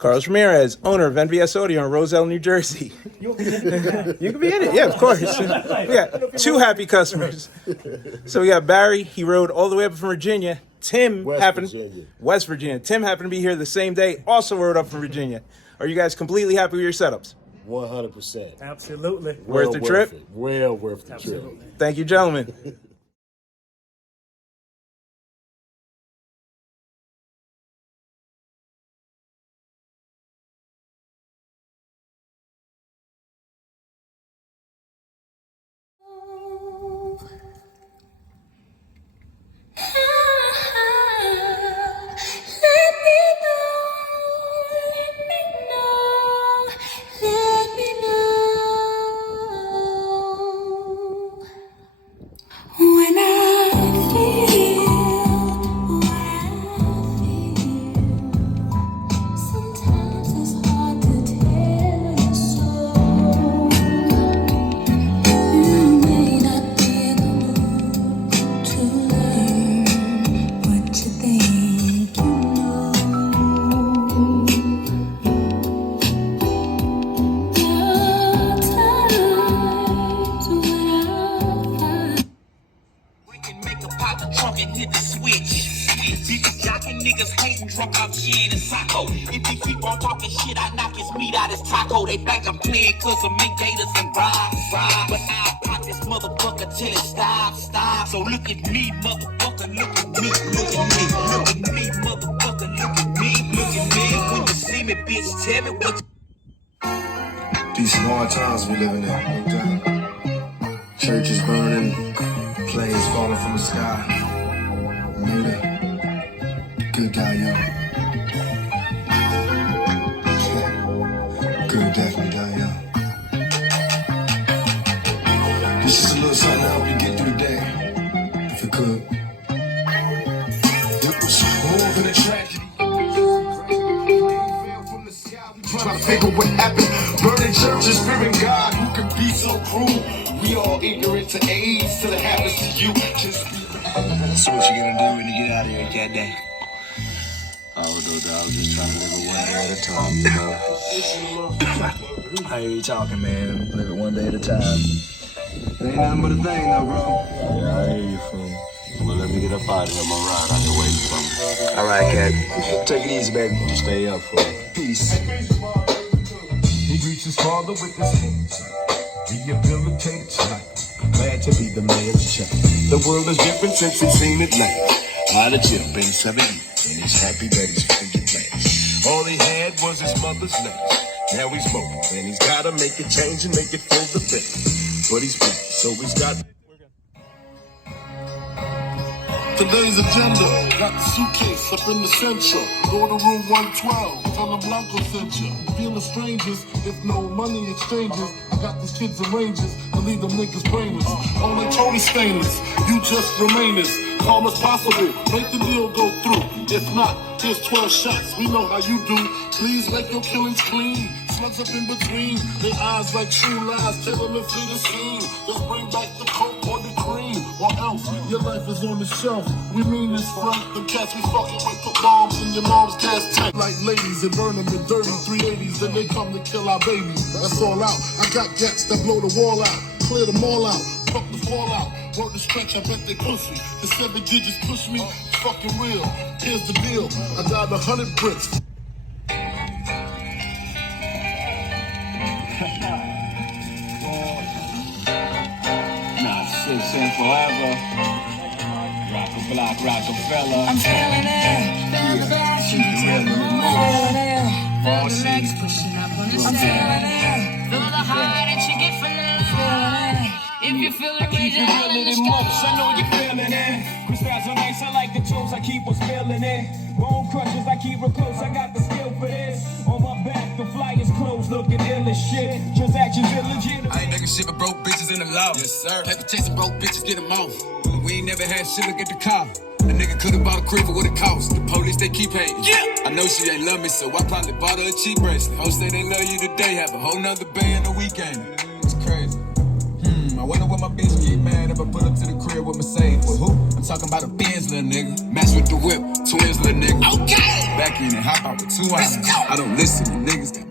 Carlos Ramirez, owner of NVS Audio in Roselle, New Jersey. You can be in it, yeah, of course. We got 2 happy customers. So we got Barry, he rode all the way up from Virginia. Tim West Virginia. Tim happened to be here the same day, also rode up from Virginia. Are you guys completely happy with your setups? 100%. Absolutely. Worth the trip? Well worth the trip. Thank you, gentlemen. If he keep on talking shit, I knock his meat out his taco. They think I'm playing cause of mink gators and ride. But I pop this motherfucker till it stop. So look at me, motherfucker, look at me, look at me, look at me, motherfucker, look at me, look at me. When you see me, bitch, tell me what you... These small towns we living in, no doubt. Churches burning, planes falling from the sky. Murder, good guy, yo. Good, definitely die young. This is a little something to help you get through the day, if you could. It was more than a tragedy. Trying to figure what happened. Burning churches, fearing God, who could be so cruel? We all ignorant to AIDS till it happens to you. Just so what you gonna do when you get out of here, cat day? I was just trying to live it one day at a time, you know. I hear you talking, man. Live it one day at a time. It ain't nothing but a thing, though, bro. Yeah, I hear you, fool. Well, let me get up out of here. I'm around. I can wait for me. All right, cat. Take it easy, baby. Stay up, fool. Peace. He greets his father with his hands. Rehabilitated tonight. Glad to be the man's child. The world is different since he's seen it last. Out of jail, been 7 years. And he's happy that he's fingered plans. All he had was his mother's legs. Now he's mobile, and he's gotta make a change and make it full the best. But he's black, so he's got... Today's agenda, got the suitcase up in the central. Go to room 112, tell them Blanco sent you. Feeling strangers, if no money exchanges. I got these kids in ranges, to leave them niggas brainless. Only Tony stainless, you just remainers. Calm as possible, make the deal go through. If not, here's 12 shots, we know how you do. Please make your killings clean. Slugs up in between, their eyes like true lies. Tell them to flee the scene. Just bring back the coke or the cream. Or else, your life is on the shelf. We mean this front, the cats we fucking with put bombs in your mom's gas tank. Like ladies and burn them in dirty 380s. Then they come to kill our babies. That's all out. I got gats that blow the wall out. Clear them all out. Fuck the fallout. Work the stretch, I bet they pussy. The 7 digits push me, it's fucking real. Here's the deal, I died 100 bricks. Nah, shit, forever. Rock a block, Rockefeller. I'm feeling it, feel the passion, feeling it, feel the legs pushing up on the stairs. I'm feeling it, feel the high that you get from the feeling it. If you feel it, raise your hand in the sky. I know you're feeling it. Crystals are nice, I like the jokes, I keep on spilling it. Bone crushers, I keep real close, I got the skill for this. On my back, the flyers closed, looking ill as shit. Transactions illegitimate. I ain't making shit but broke bitches in the law. Yes, sir. Paper chasing broke bitches, get them off. We ain't never had shit, look at the car. A nigga could've bought a crib for what it cost. The police, they keep hating. Yeah. I know she ain't love me, so I probably bought her a cheap bracelet. Hoes say they love you today, have a whole nother bay in the weekend. It's crazy. I wonder what my bitch get mad if I put up to the crib with Mercedes. With who? I'm talking about a Benz, little nigga. Match Twins with the whip, twins little nigga. Okay. Back in and hop out with 2 hours. I don't listen to niggas that